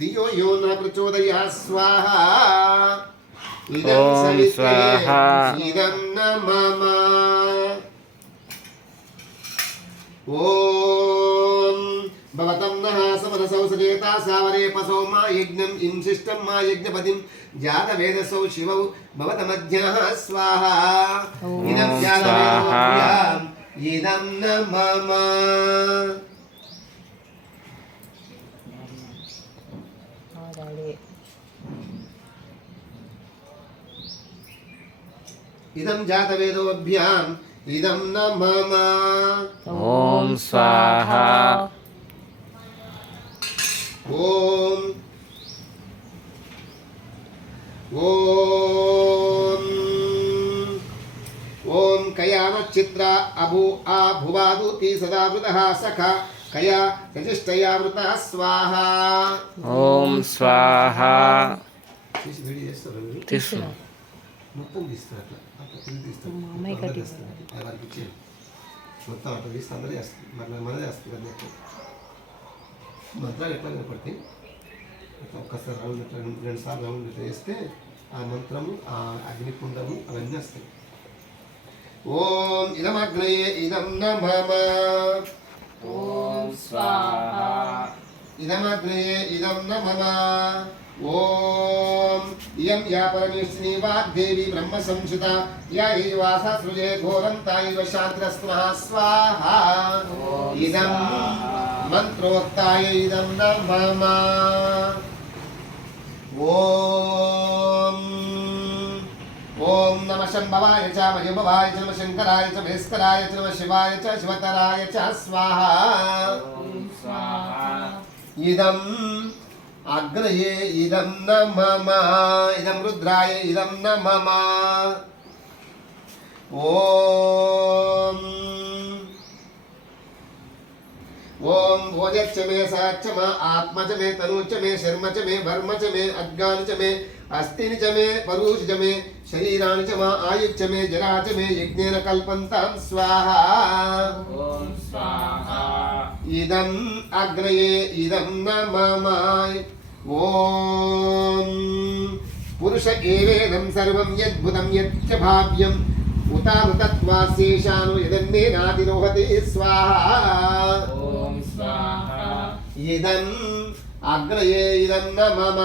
धियो यो न प्रचोदयात् स्वाहा ఓం స్వాహా इदं न मम ఓం భవతం నః సమనసౌ సజేతా సావరే పసౌ మా యజ్ఞం ఇంశిష్టం మా యజ్ఞపతిం జాతవేదసౌ శివౌ భవతమధ్యనః స్వాహా ఇదం జాతవేదోభ్యాం ఇదం న మమ ఇదం జాతవేదోభ్యాం ఇదం న మమ ఓం స్వాహా ఓం ఓం ఓం కయానచిత్ర అభు ఆ భువాదుతి సదావృతః సఖ కయా యజిష్టయావృతః స్వాహా ఓం స్వాహా తీసి వీడియో చేస్తారు తీసుకున్నా మొత్తం తీస్తారు అట్లా అట్లా తిరిగి తీస్తారు అమ్మాయి కట్టి వారికి ఇచ్చేది మొత్తం అట్లా తీస్తే అందరూ చేస్తారు మరి మనదే వేస్తుంది కదా మంత్రాలు ఎట్లా కనపడతాయి అట్లా ఒక్కసారి రౌండ్ ఇట్లా 2 సార్లు రౌండ్ ఇట్లా వేస్తే ఆ మంత్రము ఆ అగ్నికుండము అవన్నీ వస్తాయి ఓం ఇదమగ్నయే ఇదం న మమ ఓం స్వాహా ఇదమగ్నయే ఇదం న మమ ఓం ఇయం యా పరమేశ్వరీ వాగ్దేవి బ్రహ్మ సంసుత యా ఏవాస సృజే ఘోరం తాయివ శాంతిరస్మః స్వాహా ఇదం మంత్రోక్తాయ ఇదం న మమ ఓం ఓం నమ శంభవాయ చ మహిమవాయ చ నమ శంకరాయ చ మహేశ్వరాయ చ నమ శివాయ చ శివతరాయ చ స్వాహా ఇదం అగ్నయే ఇదం న మమ ఇదం రుద్రాయ ఇదం న మమ ఓం ఓం భోజచ్చ మే సచ్చ మ ఆత్మచ మే తనుచ మే శర్మ చ మే వర్మ చ మే అద్గాని చ మే అస్థిని చ మే పరుష చ మే శరీరాని చ మ ఆయుచ్చ మే జరా చ మే యజ్ఞేన కల్పంతాం స్వాహా ఓం స్వాహా ఇదం అగ్నయే ఇదం న మమ ఓం పురుష ఏవేదం సర్వం యద్భుతం యచ్చ భావ్యం ఉతామృతత్వాశేషాను యదన్నేనాదిరోహతే స్వాహా ఓం స్వాహా ఇదం అగ్నయే ఇదం న మమ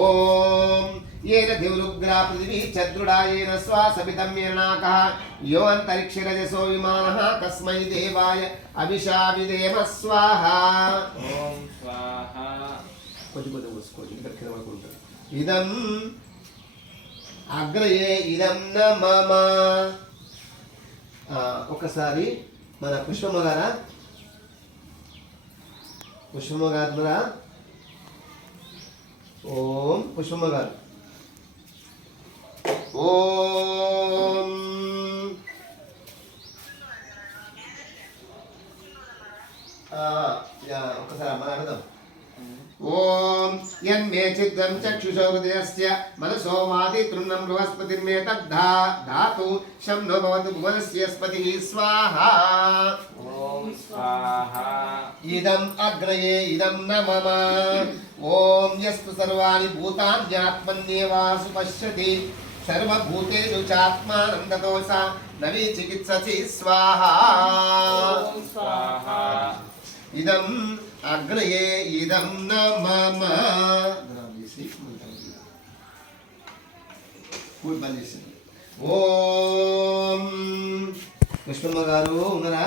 ఓం येन देवरुग्रा पृथिवी चतुर्डायेन स्वासमितं येनाकः यो अंतरिक्षरजसो विमानः कस्मै देवाय अभिशाविदेम स्वाहा ఓం స్వాహా इदं అగ్నయే ఇదం న మమ ఒకసారి మన పుష్పమ్మ గారా ఓం పుష్పమ్మ గారు ఓం ఒకసారి అమ్మ అడుగుదాం ఓం యన్మే చిత్తం చక్షుషో హృదయస్య మనసో వాది తృణం బృహస్పతిర్మే తద్ధా ధాతు శం నో భవతు భువనస్య స్పతిః స్వాహా ఓం స్వాహా ఇదం అగ్నయే ఇదం న మమ ఓం యస్తు సర్వాణి భూతాన్యాత్మన్యేవాసు పశ్యతి సర్వభూతేషు చాత్మానం తతో సా నవీ చికిత్ససి స్వాహా ఓం స్వాహా ఇదం అగ్నయే ఇదం న మమ ఓం పుష్పమ్మ గారు ఉన్నారా?